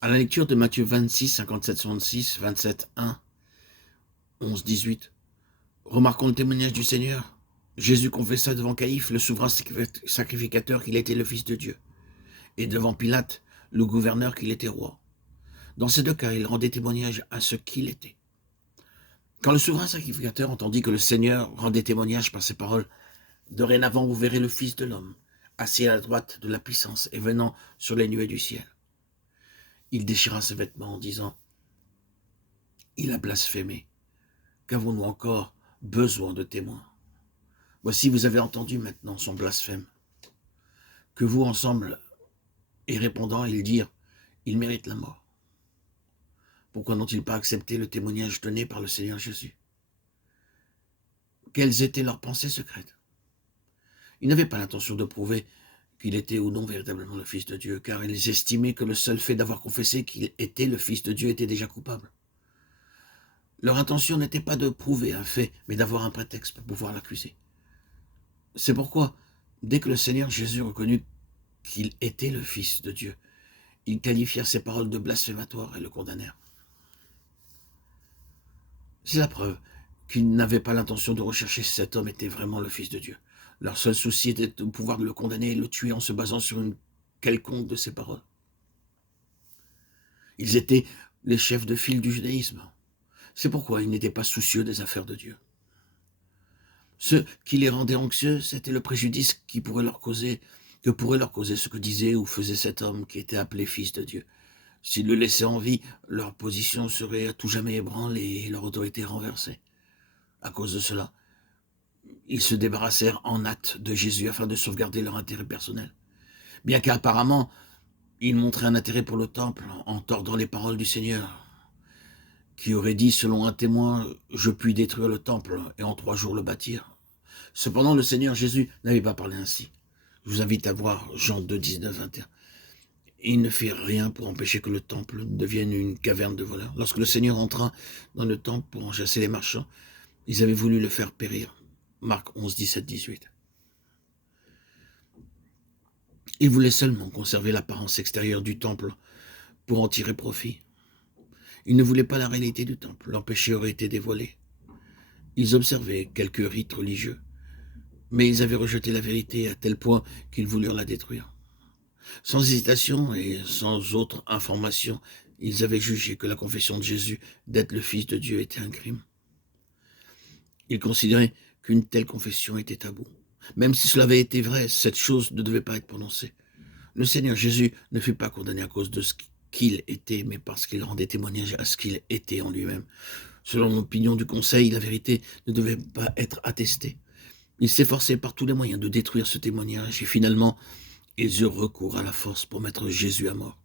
À la lecture de Matthieu 26, 57, 66, 27, 1, 11, 18, remarquons le témoignage du Seigneur. Jésus confessa devant Caïphe, le souverain sacrificateur, qu'il était le Fils de Dieu, et devant Pilate, le gouverneur, qu'il était roi. Dans ces deux cas, il rendait témoignage à ce qu'il était. Quand le souverain sacrificateur entendit que le Seigneur rendait témoignage par ses paroles, « Dorénavant, vous verrez le Fils de l'homme, assis à la droite de la puissance et venant sur les nuées du ciel. » Il déchira ses vêtements en disant, « Il a blasphémé. Qu'avons-nous encore besoin de témoins? Voici, vous avez entendu maintenant son blasphème. Que vous ensemble, et répondant, ils dirent, il mérite la mort. Pourquoi n'ont-ils pas accepté le témoignage donné par le Seigneur Jésus? Quelles étaient leurs pensées secrètes? Ils n'avaient pas l'intention de prouver qu'il était ou non véritablement le Fils de Dieu, car ils estimaient que le seul fait d'avoir confessé qu'il était le Fils de Dieu était déjà coupable. Leur intention n'était pas de prouver un fait, mais d'avoir un prétexte pour pouvoir l'accuser. C'est pourquoi, dès que le Seigneur Jésus reconnut qu'il était le Fils de Dieu, ils qualifièrent ses paroles de blasphématoires et le condamnèrent. C'est la preuve qu'ils n'avaient pas l'intention de rechercher si cet homme était vraiment le Fils de Dieu. Leur seul souci était de pouvoir le condamner et le tuer en se basant sur une quelconque de ses paroles. Ils étaient les chefs de file du judaïsme. C'est pourquoi ils n'étaient pas soucieux des affaires de Dieu. Ce qui les rendait anxieux, c'était le préjudice que pourrait leur causer ce que disait ou faisait cet homme qui était appelé Fils de Dieu. S'ils le laissaient en vie, leur position serait à tout jamais ébranlée et leur autorité renversée. À cause de cela, ils se débarrassèrent en hâte de Jésus afin de sauvegarder leur intérêt personnel. Bien qu'apparemment, ils montraient un intérêt pour le temple en tordant les paroles du Seigneur, qui aurait dit, selon un témoin, « Je puis détruire le temple et en 3 jours le bâtir ». Cependant, le Seigneur Jésus n'avait pas parlé ainsi. Je vous invite à voir Jean 2, 19, 21. Il ne fit rien pour empêcher que le temple devienne une caverne de voleurs. Lorsque le Seigneur entra dans le temple pour en chasser les marchands, ils avaient voulu le faire périr. Marc 11, 17, 18. Ils voulaient seulement conserver l'apparence extérieure du temple pour en tirer profit. Ils ne voulaient pas la réalité du temple. Leur péché aurait été dévoilé. Ils observaient quelques rites religieux, mais ils avaient rejeté la vérité à tel point qu'ils voulurent la détruire. Sans hésitation et sans autre information, ils avaient jugé que la confession de Jésus d'être le Fils de Dieu était un crime. Ils considéraient qu'une telle confession était tabou. Même si cela avait été vrai, cette chose ne devait pas être prononcée. Le Seigneur Jésus ne fut pas condamné à cause de ce qu'il était, mais parce qu'il rendait témoignage à ce qu'il était en lui-même. Selon l'opinion du Conseil, la vérité ne devait pas être attestée. Ils s'efforçaient par tous les moyens de détruire ce témoignage et finalement, ils eurent recours à la force pour mettre Jésus à mort.